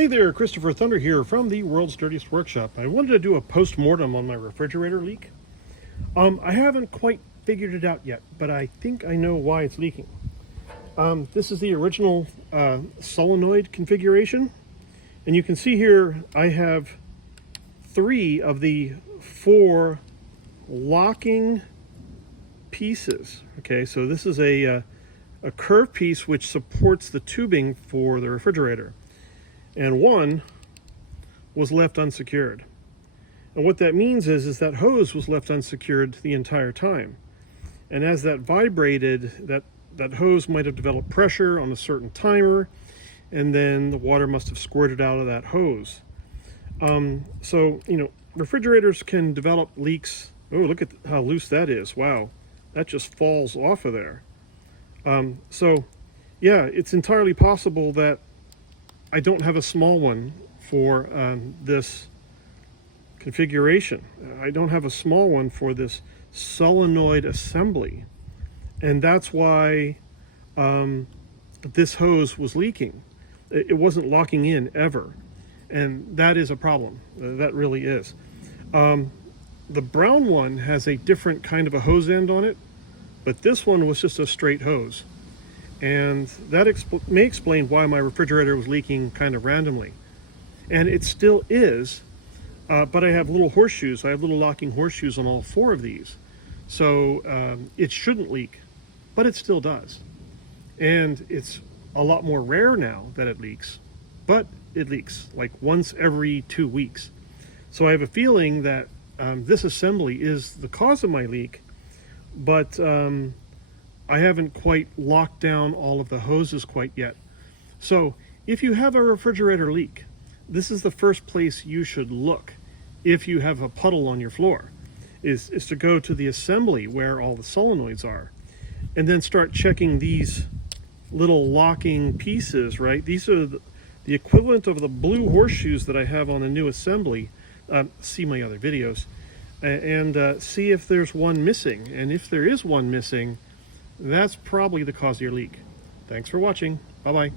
Hey there, Christopher Thunder here from the World's Dirtiest Workshop. I wanted to do a post-mortem on my refrigerator leak. I haven't quite figured it out yet, but I think I know why it's leaking. This is the original solenoid configuration, and you can see here I have 3 of the 4 locking pieces. Okay, so this is a curved piece which supports the tubing for the refrigerator. And one was left unsecured. And what that means is that hose was left unsecured the entire time. And as that vibrated, that hose might have developed pressure on a certain timer, and then the water must have squirted out of that hose. So, refrigerators can develop leaks. Oh, look at how loose that is. Wow, that just falls off of there. So, yeah, it's entirely possible that I don't have a small one for this configuration. I don't have a small one for this solenoid assembly. And that's why this hose was leaking. It wasn't locking in ever. And that is a problem. That really is. The brown one has a different kind of a hose end on it, but this one was just a straight hose. And that may explain why my refrigerator was leaking kind of randomly. And it still is, but I have little horseshoes. I have little locking horseshoes on all 4 of these. So it shouldn't leak, but it still does. And it's a lot more rare now that it leaks, but it leaks like once every 2 weeks. So I have a feeling that this assembly is the cause of my leak, but I haven't quite locked down all of the hoses quite yet. So if you have a refrigerator leak, this is the first place you should look if you have a puddle on your floor, is to go to the assembly where all the solenoids are, and then start checking these little locking pieces, right? These are the equivalent of the blue horseshoes that I have on the new assembly. See my other videos, and see if there's one missing. And if there is one missing, that's probably the cause of your leak. Thanks for watching. Bye-bye.